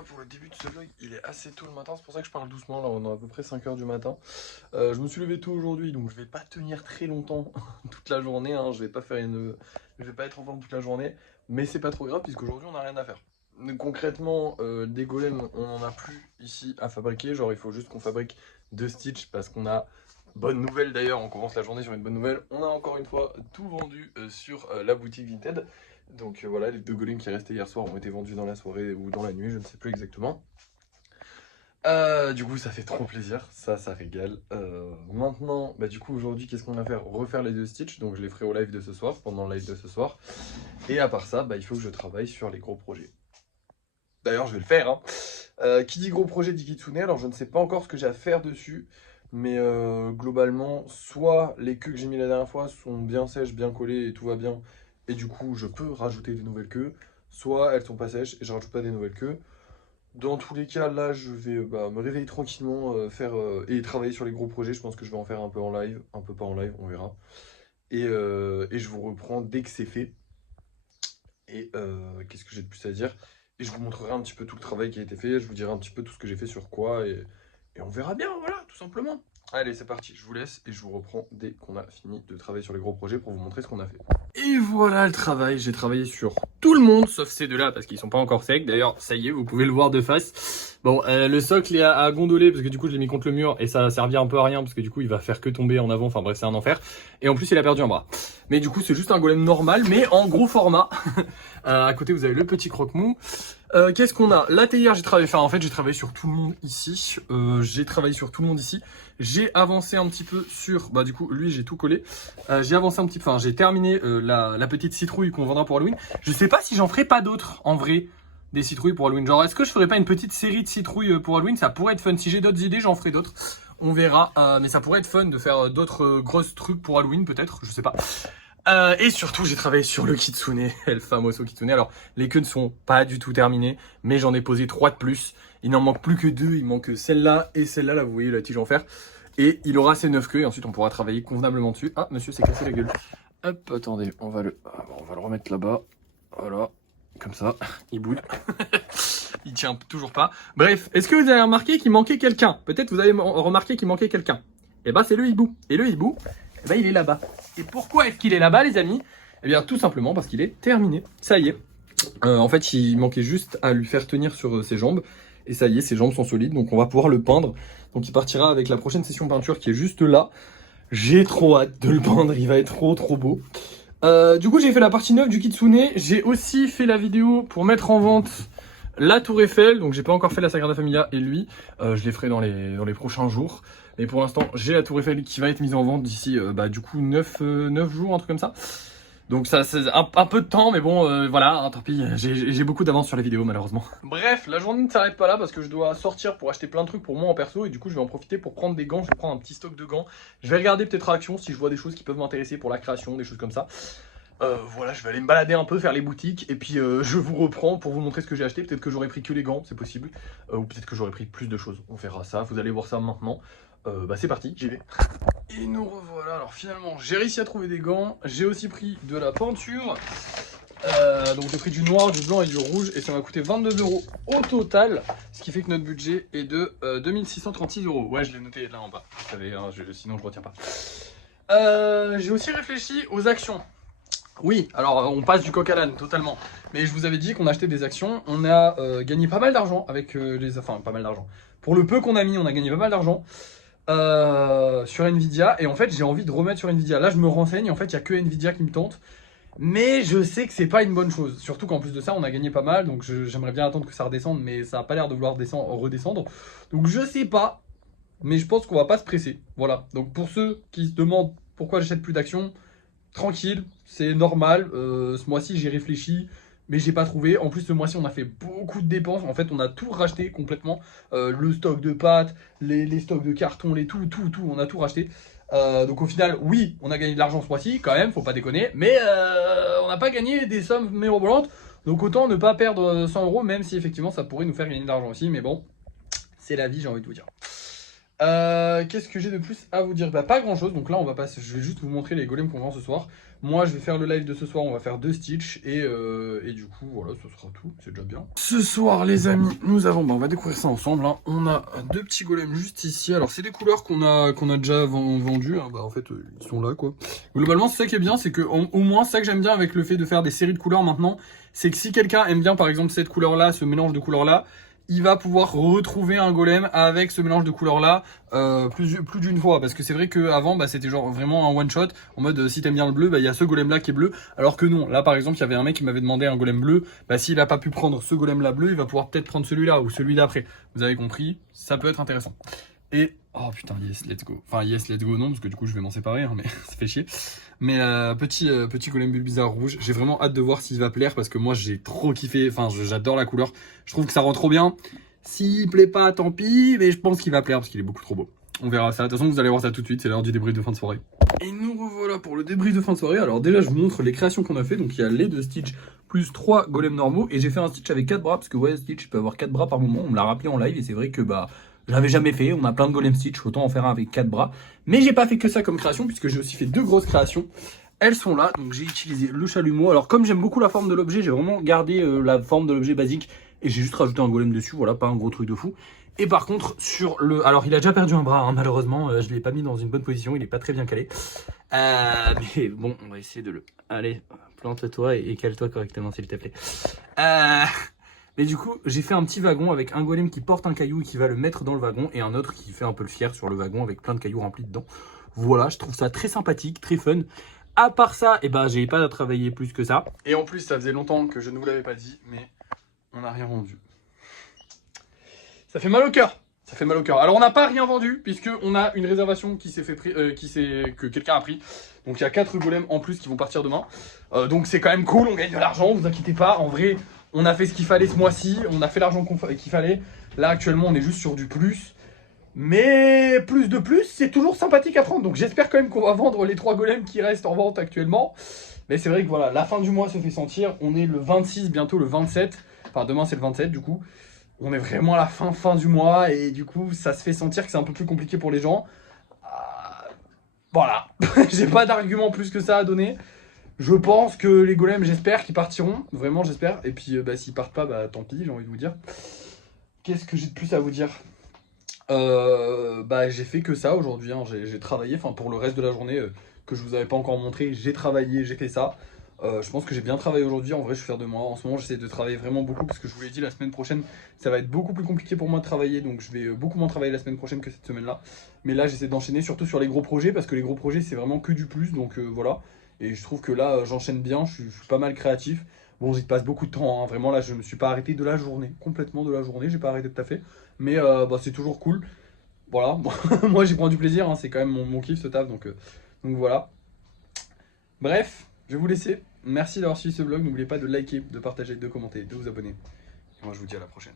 voilà pour le début de ce vlog, il est assez tôt le matin, c'est pour ça que je parle doucement, là on est à peu près 5 h du matin. Je me suis levé tôt aujourd'hui, donc je vais pas tenir très longtemps toute la journée, hein. Je vais pas être en forme toute la journée, mais c'est pas trop grave puisqu'aujourd'hui on n'a rien à faire. Donc, concrètement, des golems, on en a plus ici à fabriquer, genre il faut juste qu'on fabrique 2 Stitch parce qu'on a, bonne nouvelle d'ailleurs, on commence la journée sur une bonne nouvelle, on a encore une fois tout vendu sur la boutique Vinted. Donc voilà, les 2 golems qui restaient hier soir ont été vendus dans la soirée ou dans la nuit, je ne sais plus exactement. Du coup, ça fait trop plaisir, ça régale. Maintenant, bah, du coup, aujourd'hui, qu'est-ce qu'on va faire? Refaire les 2 Stitch, donc je les ferai au live de ce soir, pendant le live de ce soir. Et à part ça, bah, il faut que je travaille sur les gros projets. D'ailleurs, je vais le faire, hein. Qui dit gros projet dit Kitsune, alors je ne sais pas encore ce que j'ai à faire dessus. Mais globalement, soit les queues que j'ai mis la dernière fois sont bien sèches, bien collées et tout va bien. Et du coup, je peux rajouter des nouvelles queues. Soit elles sont pas sèches et je rajoute pas des nouvelles queues. Dans tous les cas, là, je vais me réveiller tranquillement, et travailler sur les gros projets. Je pense que je vais en faire un peu en live, un peu pas en live, on verra. Et je vous reprends dès que c'est fait. Et qu'est-ce que j'ai de plus à dire? Et je vous montrerai un petit peu tout le travail qui a été fait. Je vous dirai un petit peu tout ce que j'ai fait sur quoi. Et on verra bien, voilà, tout simplement. Allez, c'est parti, je vous laisse et je vous reprends dès qu'on a fini de travailler sur les gros projets pour vous montrer ce qu'on a fait. Et voilà le travail, j'ai travaillé sur tout le monde, sauf ces deux-là, parce qu'ils sont pas encore secs. D'ailleurs, ça y est, vous pouvez le voir de face. Bon, le socle est à gondoler, parce que du coup, je l'ai mis contre le mur, et ça servir un peu à rien, parce que du coup, il va faire que tomber en avant, enfin bref, c'est un enfer. Et en plus, il a perdu un bras. Mais du coup, c'est juste un golem normal, mais en gros format. À côté, vous avez le petit croque-mou. Qu'est-ce qu'on a? La théière, j'ai travaillé. Enfin, en fait, j'ai travaillé sur tout le monde ici. J'ai avancé un petit peu sur. Bah, du coup, lui, j'ai tout collé. J'ai avancé un petit peu. Enfin, j'ai terminé la petite citrouille qu'on vendra pour Halloween. Je sais pas si j'en ferai pas d'autres en vrai. Des citrouilles pour Halloween. Genre, est-ce que je ferais pas une petite série de citrouilles pour Halloween? Ça pourrait être fun. Si j'ai d'autres idées, j'en ferai d'autres. On verra. Mais ça pourrait être fun de faire d'autres grosses trucs pour Halloween, peut-être. Je sais pas. Et surtout, j'ai travaillé sur le kitsune, El Famoso kitsune. Alors, les queues ne sont pas du tout terminées, mais j'en ai posé 3 de plus. Il n'en manque plus que 2. Il manque celle-là et celle-là. Là, vous voyez la tige en fer. Et il aura ces 9 queues. Et ensuite, on pourra travailler convenablement dessus. Ah, monsieur s'est cassé la gueule. Hop, attendez, on va le remettre là-bas. Voilà, comme ça. Il boude. Il tient toujours pas. Bref, est-ce que vous avez remarqué qu'il manquait quelqu'un? Peut-être vous avez remarqué qu'il manquait quelqu'un. Et bah, c'est le hibou. Et le hibou, eh ben, il est là-bas. Et pourquoi est-ce qu'il est là-bas, les amis? Eh bien, tout simplement parce qu'il est terminé. Ça y est. En fait, il manquait juste à lui faire tenir sur ses jambes. Et ça y est, ses jambes sont solides. Donc, on va pouvoir le peindre. Donc, il partira avec la prochaine session peinture qui est juste là. J'ai trop hâte de le peindre. Il va être trop beau. Du coup, j'ai fait la partie neuve du kitsune. J'ai aussi fait la vidéo pour mettre en vente la Tour Eiffel. Donc, j'ai pas encore fait la Sagrada Familia et lui. Je les ferai dans les prochains jours. Mais pour l'instant, j'ai la Tour Eiffel qui va être mise en vente d'ici du coup 9 jours, un truc comme ça. Donc ça c'est un peu de temps, mais bon, voilà, hein, tant pis, j'ai beaucoup d'avance sur les vidéos malheureusement. Bref, la journée ne s'arrête pas là parce que je dois sortir pour acheter plein de trucs pour moi en perso. Et du coup, je vais en profiter pour prendre des gants, je vais prendre un petit stock de gants. Je vais regarder peut-être à Action si je vois des choses qui peuvent m'intéresser pour la création, des choses comme ça. Voilà, je vais aller me balader un peu, faire les boutiques, et puis je vous reprends pour vous montrer ce que j'ai acheté. Peut-être que j'aurais pris que les gants, c'est possible, ou peut-être que j'aurais pris plus de choses, on verra ça, vous allez voir ça maintenant. C'est parti, j'y vais. Et nous revoilà, alors finalement j'ai réussi à trouver des gants, j'ai aussi pris de la peinture, donc j'ai pris du noir, du blanc et du rouge, et ça m'a coûté 22 € au total, ce qui fait que notre budget est de 2636 €. Ouais, je l'ai noté là en bas, vous savez, hein, sinon je retiens pas. J'ai aussi réfléchi aux actions. Oui, alors on passe du coq à l'âne totalement. Mais je vous avais dit qu'on achetait des actions. On a gagné pas mal d'argent avec les... Enfin, pas mal d'argent. Pour le peu qu'on a mis, on a gagné pas mal d'argent sur Nvidia. Et en fait, j'ai envie de remettre sur Nvidia. Là, je me renseigne. En fait, il n'y a que Nvidia qui me tente. Mais je sais que c'est pas une bonne chose. Surtout qu'en plus de ça, on a gagné pas mal. Donc j'aimerais bien attendre que ça redescende. Mais ça n'a pas l'air de vouloir redescendre. Donc je sais pas. Mais je pense qu'on va pas se presser. Voilà. Donc pour ceux qui se demandent pourquoi j'achète plus d'actions... Tranquille, c'est normal. Ce mois-ci, j'ai réfléchi, mais j'ai pas trouvé. En plus, ce mois-ci, on a fait beaucoup de dépenses. En fait, on a tout racheté complètement. Le stock de pâtes, les stocks de carton, tout. On a tout racheté. Donc au final, oui, on a gagné de l'argent ce mois-ci, quand même, faut pas déconner. Mais on n'a pas gagné des sommes mirobolantes. Donc autant ne pas perdre 100 €, même si effectivement, ça pourrait nous faire gagner de l'argent aussi. Mais bon, c'est la vie, j'ai envie de vous dire. Qu'est-ce que j'ai de plus à vous dire? Bah pas grand chose, donc là on va passer, je vais juste vous montrer les golems qu'on vend ce soir. Moi je vais faire le live de ce soir, on va faire 2 Stitch et du coup voilà, ce sera tout, c'est déjà bien. Ce soir les amis, nous avons, bah on va découvrir ça ensemble, hein. On a 2 petits golems juste ici, alors c'est des couleurs qu'on a déjà vendues, hein. Bah en fait ils sont là quoi. Globalement c'est ça qui est bien, c'est que au moins ça que j'aime bien avec le fait de faire des séries de couleurs maintenant, c'est que si quelqu'un aime bien par exemple cette couleur là, ce mélange de couleurs là, il va pouvoir retrouver un golem avec ce mélange de couleurs là plus d'une fois, parce que c'est vrai qu'avant bah, c'était genre vraiment un one shot en mode si t'aimes bien le bleu, bah il y a ce golem là qui est bleu, alors que non, là par exemple il y avait un mec qui m'avait demandé un golem bleu, bah s'il a pas pu prendre ce golem là bleu, il va pouvoir peut-être prendre celui-là ou celui d'après, vous avez compris, ça peut être intéressant. Et oh putain, yes let's go, enfin yes let's go non, parce que du coup je vais m'en séparer hein, mais ça fait chier. Mais petit golem Bulbizarre rouge, j'ai vraiment hâte de voir s'il va plaire, parce que moi j'ai trop kiffé, enfin j'adore la couleur, je trouve que ça rend trop bien. S'il plaît pas, tant pis, mais je pense qu'il va plaire parce qu'il est beaucoup trop beau. On verra ça, de toute façon vous allez voir ça tout de suite, c'est l'heure du débrief de fin de soirée. Et nous revoilà pour le débrief de fin de soirée. Alors déjà je vous montre les créations qu'on a fait, donc il y a les 2 Stitch plus 3 golems normaux, et j'ai fait un Stitch avec 4 bras, parce que ouais Stitch peut avoir 4 bras par moment, on me l'a rappelé en live, et c'est vrai que bah je l'avais jamais fait, on a plein de golem Stitch, autant en faire un avec 4 bras. Mais j'ai pas fait que ça comme création, puisque j'ai aussi fait 2 grosses créations. Elles sont là, donc j'ai utilisé le chalumeau. Alors comme j'aime beaucoup la forme de l'objet, j'ai vraiment gardé la forme de l'objet basique et j'ai juste rajouté un golem dessus, voilà, pas un gros truc de fou. Et par contre, sur le... Alors il a déjà perdu un bras, hein, malheureusement, je ne l'ai pas mis dans une bonne position, il est pas très bien calé. Mais bon, on va essayer de le... Allez, plante-toi et cale-toi correctement s'il te plaît. Mais du coup, j'ai fait un petit wagon avec un golem qui porte un caillou et qui va le mettre dans le wagon, et un autre qui fait un peu le fier sur le wagon avec plein de cailloux remplis dedans. Voilà, je trouve ça très sympathique, très fun. À part ça, eh ben, j'ai pas à travailler plus que ça. Et en plus, ça faisait longtemps que je ne vous l'avais pas dit, mais on n'a rien vendu. Ça fait mal au cœur. Ça fait mal au cœur. Alors, on n'a pas rien vendu, puisqu'on a une réservation qui s'est fait que quelqu'un a pris. Donc, il y a 4 golems en plus qui vont partir demain. Donc, c'est quand même cool, on gagne de l'argent, vous inquiétez pas. En vrai, on a fait ce qu'il fallait ce mois-ci, on a fait l'argent qu'il fallait. Là, actuellement, on est juste sur du plus. Mais plus de plus, c'est toujours sympathique à prendre. Donc j'espère quand même qu'on va vendre les 3 golems qui restent en vente actuellement. Mais c'est vrai que voilà, la fin du mois se fait sentir. On est le 26, bientôt le 27. Enfin demain c'est le 27 du coup. On est vraiment à la fin du mois. Et du coup ça se fait sentir que c'est un peu plus compliqué pour les gens. Voilà, j'ai pas d'argument plus que ça à donner. Je pense que les golems, j'espère qu'ils partiront. Vraiment j'espère. Et puis bah, s'ils partent pas, bah tant pis, j'ai envie de vous dire. Qu'est-ce que j'ai de plus à vous dire ? Bah j'ai fait que ça aujourd'hui, hein. J'ai travaillé, enfin pour le reste de la journée que je vous avais pas encore montré, j'ai travaillé, j'ai fait ça. Je pense que j'ai bien travaillé aujourd'hui, en vrai je suis fier de moi. En ce moment j'essaie de travailler vraiment beaucoup, parce que je vous l'ai dit, la semaine prochaine ça va être beaucoup plus compliqué pour moi de travailler, donc je vais beaucoup moins travailler la semaine prochaine que cette semaine là. Mais là j'essaie d'enchaîner surtout sur les gros projets, parce que les gros projets c'est vraiment que du plus, donc voilà. Et je trouve que là j'enchaîne bien, je suis pas mal créatif. Bon, j'y passe beaucoup de temps, hein. Vraiment là je me suis pas arrêté de la journée, complètement de la journée, j'ai pas arrêté de taffer. Mais bah, c'est toujours cool. Voilà, moi j'y prends du plaisir, hein. C'est quand même mon kiff ce taf, donc voilà. Bref, je vais vous laisser. Merci d'avoir suivi ce vlog, n'oubliez pas de liker, de partager, de commenter, de vous abonner. Et moi je vous dis à la prochaine.